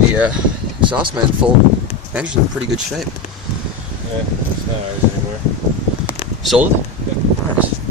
the exhaust manifold. Engine's in pretty good shape. Yeah, it's not ours anymore. Sold it? Yeah. Nice.